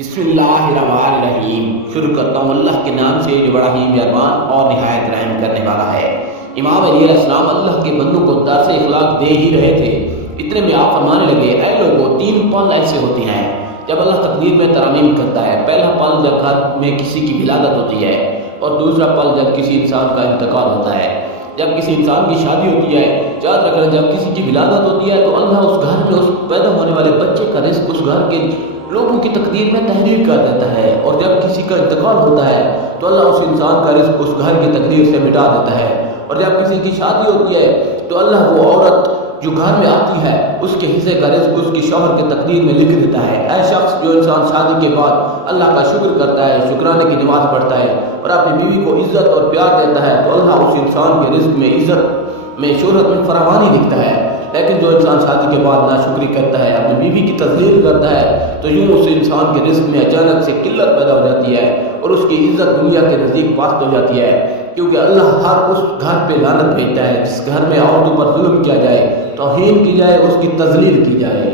बिस्मिल्लाहिर्रहमानिर्रहीम। शुरू करता हूँ अल्लाह के नाम से जो बड़ा ही मेहरबान और निहायत रहम करने वाला है। इमाम अली अलैहिस्सलाम अल्लाह के बंदों को दर्स इखलाक दे ही रहे थे, इतने में आप फरमाने लगे, ऐ लोगों, तीन पल ऐसे होते हैं जब अल्लाह तकदीर में तरमीम करता है। पहला पल जब घर में किसी की विलादत होती है, और दूसरा पल जब किसी इंसान का इंतकाल होता है। जब किसी इंसान की शादी होती है, याद रखना, जब किसी की विलादत होती है तो अल्लाह उस घर में उस पैदा होने वाले बच्चे का रिस्क उस घर के लोगों की तकदीर में तहरीर कर देता है। और जब किसी का इंतकाल होता है तो अल्लाह उस इंसान का रिस्क उस घर की तकदीर से मिटा देता है। और जब किसी की शादी होती है तो अल्लाह वो औरत जो घर में आती है उसके हिस्से का रिस्क उसकी शौहर की तकदीर में लिख देता है। ऐसा शख्स जो इंसान शादी के बाद अल्लाह का शुक्र करता है, शुक्राने की नमाज पढ़ता है और अपनी बीवी को इज्जत और प्यार देता है, तो अल्लाह उस इंसान के रिस्क में, इज्जत में, शोहरत में फरावानी लिखता है। लेकिन जो इंसान शादी के बाद नाशुक्री करता है, अपनी बीवी की तज़लील करता है, तो यूँ उस इंसान के रिस्क में अचानक से किल्लत पैदा हो जाती है और उसकी इज्जत दुनिया के नज़दीक पास्त हो जाती है। क्योंकि अल्लाह हर उस घर पे लानत भेजता है जिस घर में औरतों पर जुल्म किया जाए, तौहीन की जाए, उसकी तज़लील की जाए।